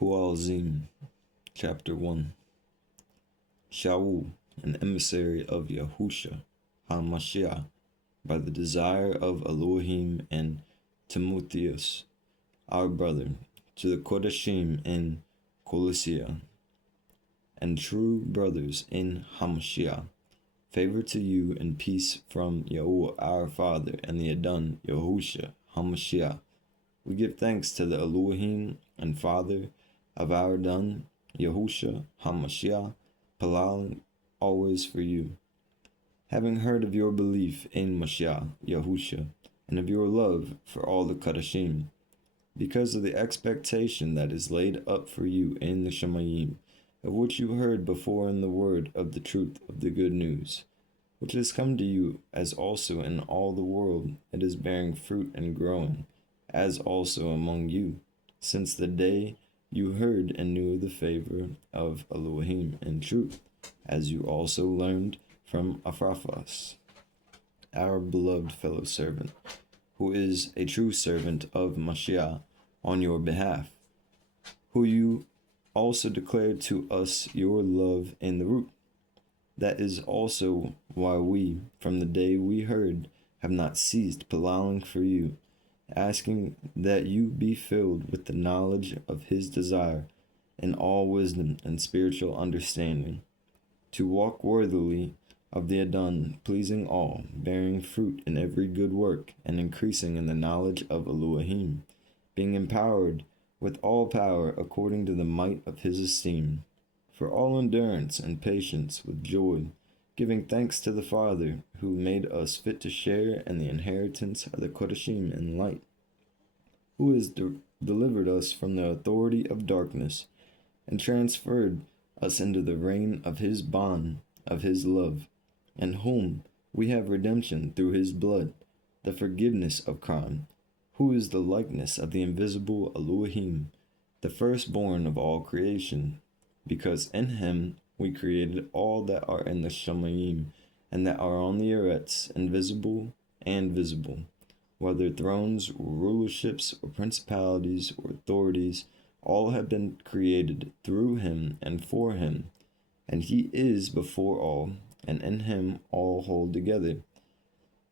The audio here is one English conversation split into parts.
Qualsym, Chapter 1. Shaul, an emissary of Yahusha HaMashiach, by the desire of Elohim, and Timotheus, our brother, to the Kodashim in Colossians, and true brothers in HaMashiach, favor to you and peace from Yahuwah our Father and the Adon Yahusha HaMashiach. We give thanks to the Elohim and Father of our Adon Yahusha HaMashiach, Palal always for you. Having heard of your belief in Mashiach Yahusha, and of your love for all the Kadashim, because of the expectation that is laid up for you in the Shemayim, of which you heard before in the word of the truth of the good news, which has come to you, as also in all the world it is bearing fruit and growing, as also among you, since the day you heard and knew the favor of Elohim in truth, as you also learned from Epaphras, our beloved fellow servant, who is a true servant of Mashiach on your behalf, who you also declared to us your love in the root. That is also why we, from the day we heard, have not ceased palaling for you, asking that you be filled with the knowledge of his desire in all wisdom and spiritual understanding, to walk worthily of the Adon, pleasing all, bearing fruit in every good work, and increasing in the knowledge of Elohim, being empowered with all power according to the might of his esteem, for all endurance and patience with joy, giving thanks to the Father, who made us fit to share in the inheritance of the Kodashim in light, who has delivered us from the authority of darkness, and transferred us into the reign of his bond, of his love, in whom we have redemption through his blood, the forgiveness of crime, who is the likeness of the invisible Elohim, the firstborn of all creation, because in him we created all that are in the Shemayim, and that are on the Eretz, invisible and visible, whether thrones or rulerships or principalities or authorities, all have been created through him and for him, and he is before all, and in him all hold together.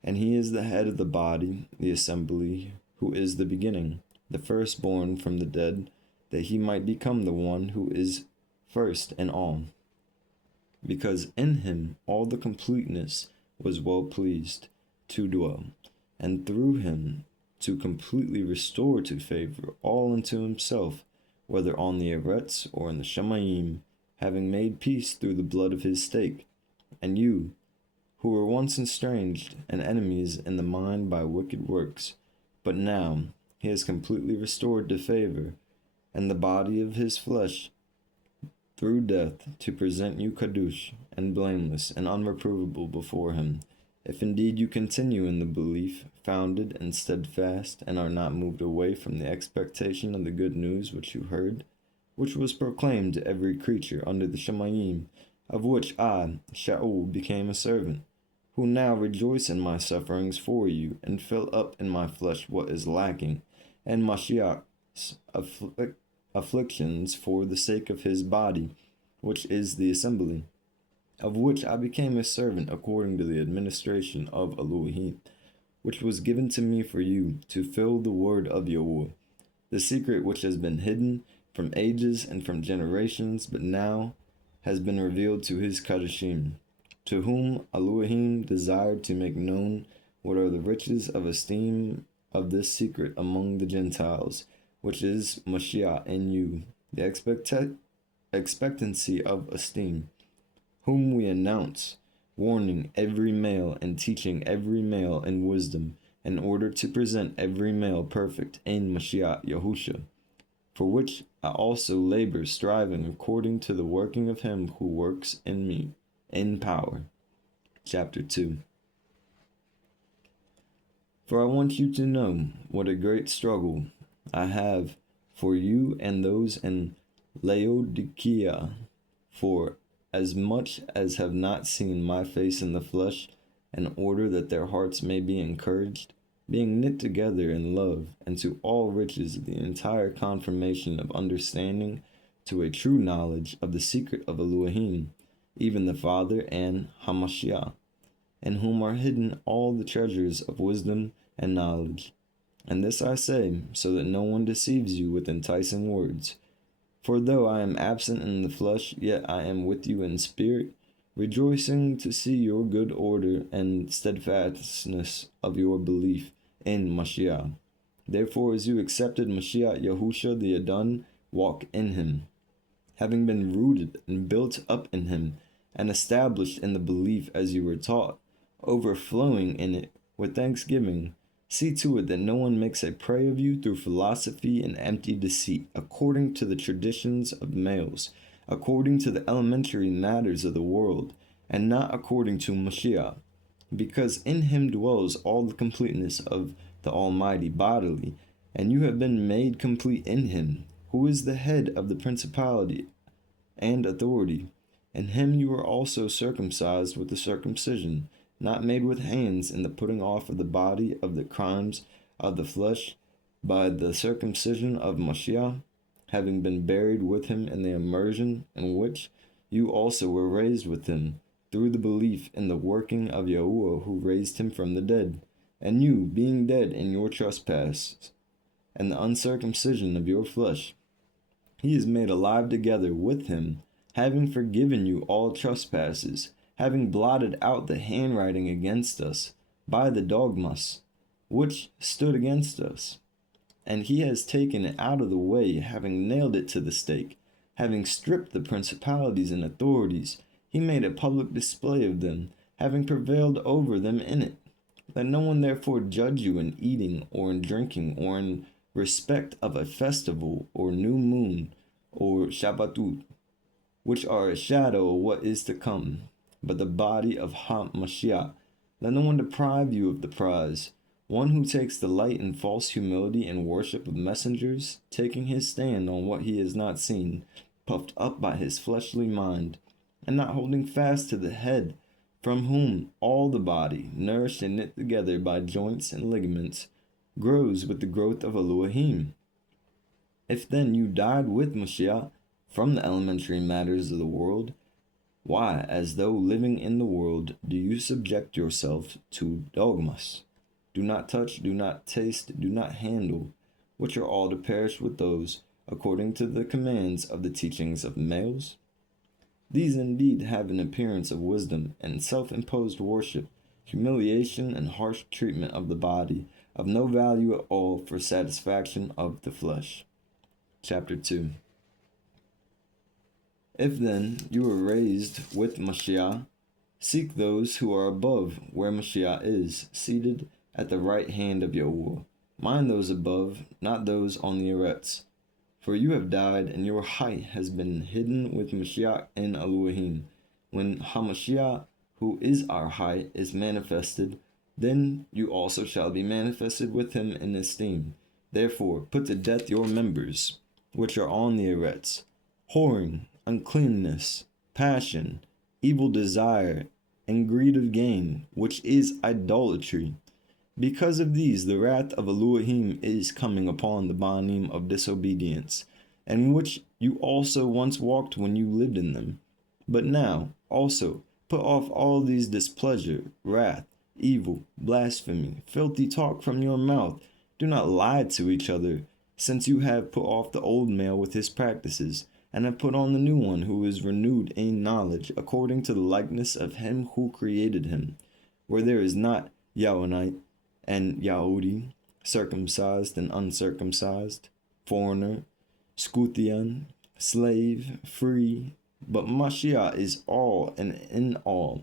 And he is the head of the body, the assembly, who is the beginning, the firstborn from the dead, that he might become the one who is first in all. Because in him all the completeness was well pleased to dwell, and through him to completely restore to favor all unto himself, whether on the Eretz or in the Shemayim, having made peace through the blood of his stake. And you, who were once estranged and enemies in the mind by wicked works, but now he has completely restored to favor, and the body of his flesh through death, to present you kadosh and blameless and unreprovable before him, if indeed you continue in the belief, founded and steadfast, and are not moved away from the expectation of the good news which you heard, which was proclaimed to every creature under the Shemayim, of which I, Shaul, became a servant, who now rejoice in my sufferings for you, and fill up in my flesh what is lacking, and Mashiach's afflictions for the sake of his body, which is the assembly, of which I became a servant according to the administration of Elohim, which was given to me for you, to fill the word of Yahuwah, the secret which has been hidden from ages and from generations, but now has been revealed to his Kadashim, to whom Elohim desired to make known what are the riches of esteem of this secret among the Gentiles, which is Mashiach in you, the expectancy of esteem, whom we announce, warning every male and teaching every male in wisdom, in order to present every male perfect in Mashiach Yahusha, for which I also labor, striving according to the working of him who works in me, in power. Chapter 2. For I want you to know what a great struggle I have for you and those in Laodicea, for as much as have not seen my face in the flesh, in order that their hearts may be encouraged, being knit together in love, and to all riches the entire confirmation of understanding, to a true knowledge of the secret of Elohim, even the Father and Hamashiach, in whom are hidden all the treasures of wisdom and knowledge. And this I say, so that no one deceives you with enticing words. For though I am absent in the flesh, yet I am with you in spirit, rejoicing to see your good order and steadfastness of your belief in Mashiach. Therefore, as you accepted Mashiach Yahusha the Adon, walk in him, having been rooted and built up in him, and established in the belief as you were taught, overflowing in it with thanksgiving. See to it that no one makes a prey of you through philosophy and empty deceit, according to the traditions of males, according to the elementary matters of the world, and not according to Mashiach, because in him dwells all the completeness of the Almighty bodily, and you have been made complete in him, who is the head of the principality and authority. In him you are also circumcised with the circumcision, not made with hands, in the putting off of the body of the crimes of the flesh by the circumcision of Mashiach, having been buried with him in the immersion in which you also were raised with him, through the belief in the working of Yahuwah who raised him from the dead. And you, being dead in your trespasses and the uncircumcision of your flesh, he is made alive together with him, having forgiven you all trespasses, having blotted out the handwriting against us by the dogmas, which stood against us. And he has taken it out of the way, having nailed it to the stake, having stripped the principalities and authorities. He made a public display of them, having prevailed over them in it. Let no one therefore judge you in eating or in drinking or in respect of a festival or new moon or Shabbatut, which are a shadow of what is to come, but the body of Mashiach. Let no one deprive you of the prize, one who takes delight in false humility and worship of messengers, taking his stand on what he has not seen, puffed up by his fleshly mind, and not holding fast to the head, from whom all the body, nourished and knit together by joints and ligaments, grows with the growth of Elohim. If then you died with Mashiach from the elementary matters of the world, why, as though living in the world, do you subject yourself to dogmas? Do not touch, do not taste, do not handle, which are all to perish with those, according to the commands of the teachings of males? These indeed have an appearance of wisdom and self-imposed worship, humiliation and harsh treatment of the body, of no value at all for satisfaction of the flesh. Chapter 2. If then you were raised with Mashiach, seek those who are above, where Mashiach is, seated at the right hand of Yahuwah. Mind those above, not those on the arets. For you have died, and your height has been hidden with Mashiach in Elohim. When Hamashiach, who is our height, is manifested, then you also shall be manifested with him in esteem. Therefore put to death your members, which are on the arets, whoring, uncleanness, passion, evil desire, and greed of gain, which is idolatry. Because of these, the wrath of Elohim is coming upon the Banim of disobedience, and which you also once walked when you lived in them. But now, also, put off all these displeasure, wrath, evil, blasphemy, filthy talk from your mouth. Do not lie to each other, since you have put off the old male with his practices, and have put on the new one, who is renewed in knowledge, according to the likeness of him who created him, where there is not Yahwanite and Yahudi, circumcised and uncircumcised, foreigner, Scythian, slave, free, but Mashiach is all and in all.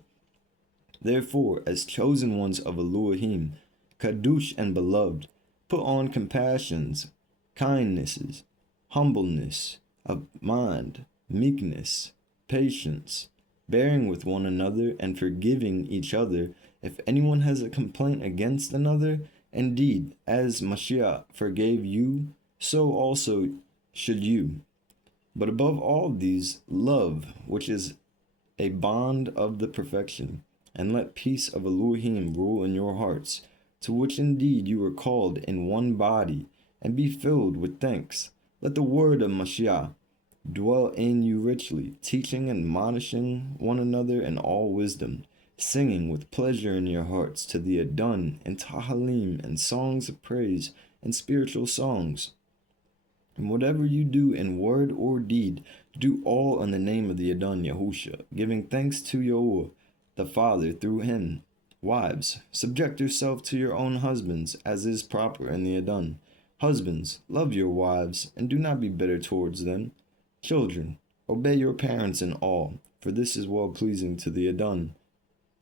Therefore, as chosen ones of Elohim, Kadush and beloved, put on compassions, kindnesses, humbleness of mind, meekness, patience, bearing with one another and forgiving each other if anyone has a complaint against another. Indeed, as Mashiach forgave you, so also should you. But above all these, love, which is a bond of the perfection, and let peace of Elohim rule in your hearts, to which indeed you were called in one body, and be filled with thanks. Let the word of Mashiach dwell in you richly, teaching and admonishing one another in all wisdom, singing with pleasure in your hearts to the Adon and Tahalim and songs of praise and spiritual songs. And whatever you do in word or deed, do all in the name of the Adon Yahusha, giving thanks to Yahuwah the Father through him. Wives, subject yourself to your own husbands, as is proper in the Adon. Husbands, love your wives, and do not be bitter towards them. Children, obey your parents in all, for this is well-pleasing to the Adon.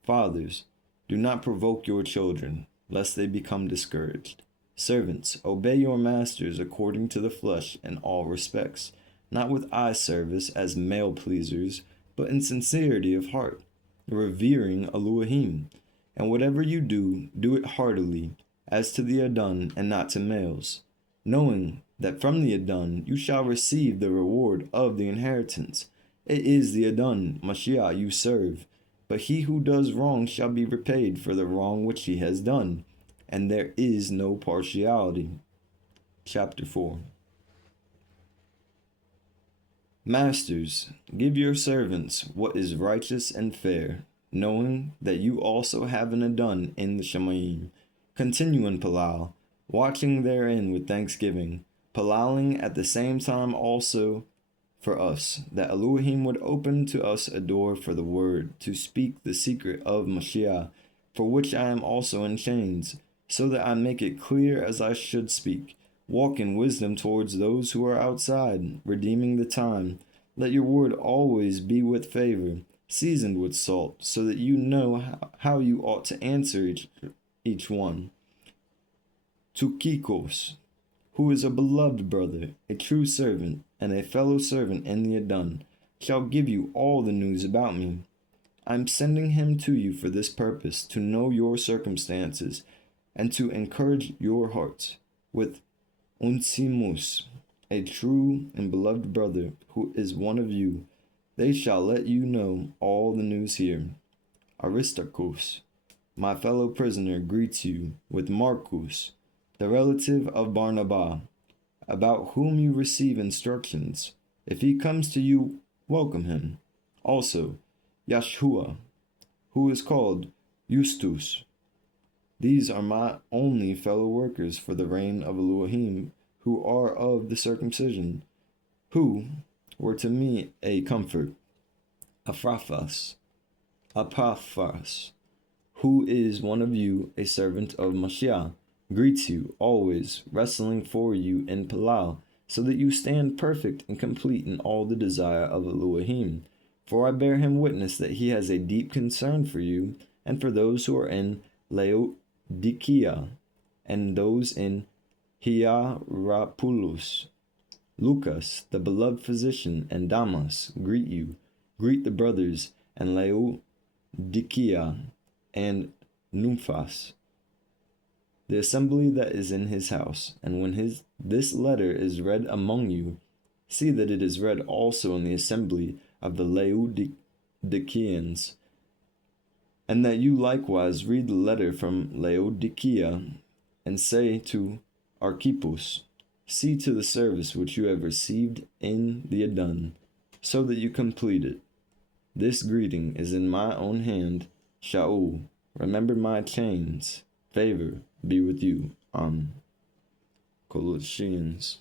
Fathers, do not provoke your children, lest they become discouraged. Servants, obey your masters according to the flesh in all respects, not with eye service as male pleasers, but in sincerity of heart, revering Elohim. And whatever you do, do it heartily, as to the Adon and not to males, knowing that from the Adon you shall receive the reward of the inheritance. It is the Adon, Mashiach, you serve, but he who does wrong shall be repaid for the wrong which he has done, and there is no partiality. Chapter 4. Masters, give your servants what is righteous and fair, knowing that you also have an Adon in the Shemayim. Continue in Palal, watching therein with thanksgiving, Palaling at the same time also for us, that Elohim would open to us a door for the word, to speak the secret of Mashiach, for which I am also in chains, so that I make it clear as I should speak. Walk in wisdom towards those who are outside, redeeming the time. Let your word always be with favor, seasoned with salt, so that you know how you ought to answer each one. Tukikos, who is a beloved brother, a true servant, and a fellow servant in the Adon, shall give you all the news about me. I am sending him to you for this purpose, to know your circumstances, and to encourage your hearts. With Onesimus, a true and beloved brother, who is one of you, they shall let you know all the news here. Aristarchus, my fellow prisoner, greets you, with Marcus, the relative of Barnabas, about whom you receive instructions. If he comes to you, welcome him. Also, Yeshua, who is called Justus. These are my only fellow workers for the reign of Elohim, who are of the circumcision, who were to me a comfort. Aphraphas, who is one of you, a servant of Mashiach, greets you always, wrestling for you in Palal, so that you stand perfect and complete in all the desire of Elohim. For I bear him witness that he has a deep concern for you, and for those who are in Laodicea, and those in Hierapolis. Lucas, the beloved physician, and Damas greet you. Greet the brothers and Laodicea and Nymphas, the assembly that is in his house. And when this letter is read among you, see that it is read also in the assembly of the Laodiceans, and that you likewise read the letter from Laodicea, and say to Archippus, see to the service which you have received in the Adon, so that you complete it. This greeting is in my own hand. Shaul, remember my chains. Favor be with you. Colossians